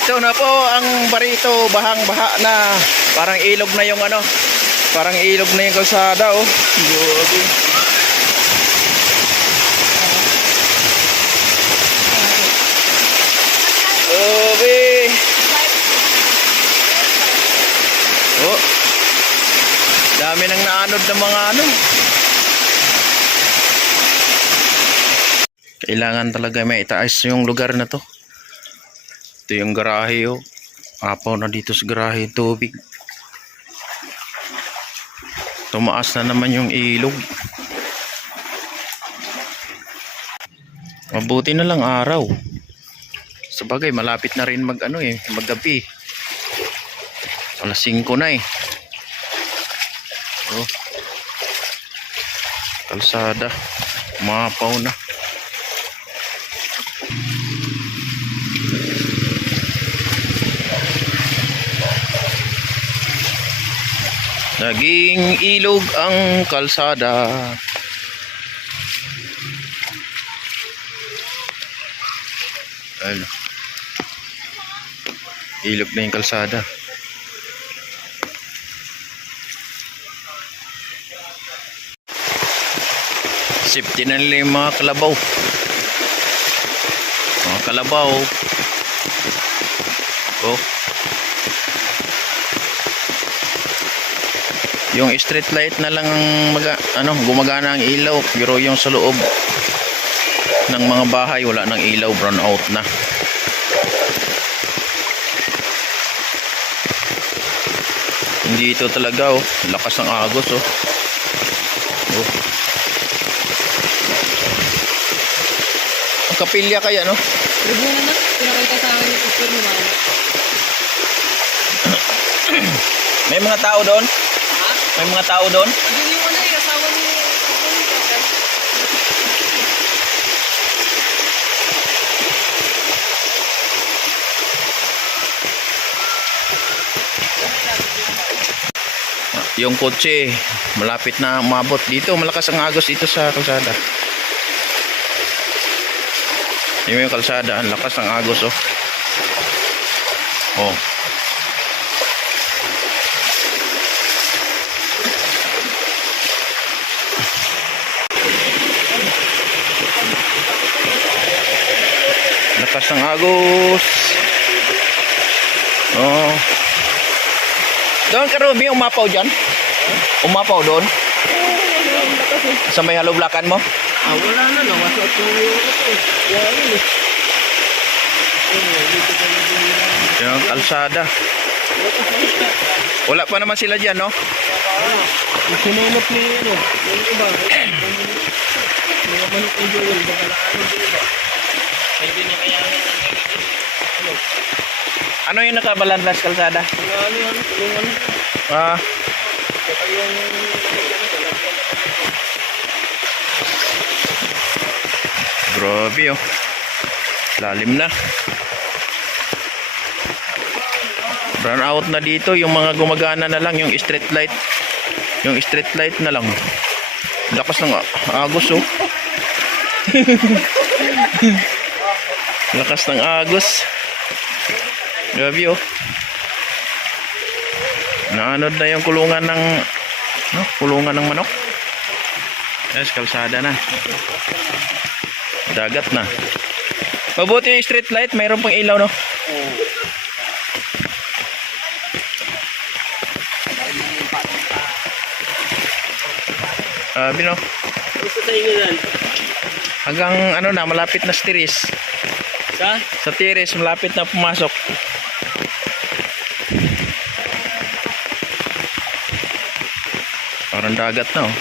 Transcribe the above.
Ito na po ang Barito, bahang-baha na. Parang ilog na yung ano. Parang ilog na yung kalsada, oh. Grabe. Grabe. Oh. Dami nang naanod ng mga ano. Kailangan talaga may itaas yung lugar na to. Ito yung garahe, oh. Apaw na dito sa garahe tubig. Tumaas na naman yung ilog. Mabuti na lang araw. Sabagay malapit na rin maggabi. Alas 5 na eh. Oh. Kalsada mapaw na. Naging ilog ang kalsada. Ayun. Ilog na yung kalsada. Safety na nila yung mga kalabaw. Mga kalabaw. Oh. Yung street light na lang gumagana ang ilaw, pero yung sa loob ng mga bahay wala nang ilaw, brown out na. Hindi ito talaga, oh, lakas ng agos, oh. Oh. Ang kapilya kaya, no? Pinakita sa akin yung picture ni Mama. May mga tao doon? May mga tao doon? Andun yung asawa ni Tatay. Yung kotse, malapit na umabot dito. Malakas ang agos dito sa kalsada. Yung kalsada, ang lakas ng agos, oh. Oh. Lakas ng agos. Oh. Doon ka Ruby, umapaw dyan? Umapaw doon? Sa may halublakan mo? Wala na lang. Masot ko na yung ito. Yan yun eh. Yung kalsada. Wala pa naman sila dyan, no? Sinunot ni yung iba. Mga manok ng Joel. Baka na yung iba. Pwede niya kaya ano yung nakabalandras kalsada? Tulungan. Saka yung grabe, oh. Lalim na. Brown out na dito. Yung mga gumagana na lang, yung street light. Yung street light na lang. Lakas ng agos, oh. Lakas ng agos. Grabe, oh. Naanod na yung kulungan ng manok. Yes, kalsada na. Dagat na. Mabuti yung street light, mayroon pang ilaw, no? Bino. gusto sa inyo yan. Hanggang malapit na sa tiris. Sa tiris, malapit na pumasok. Parang dagat na, oh.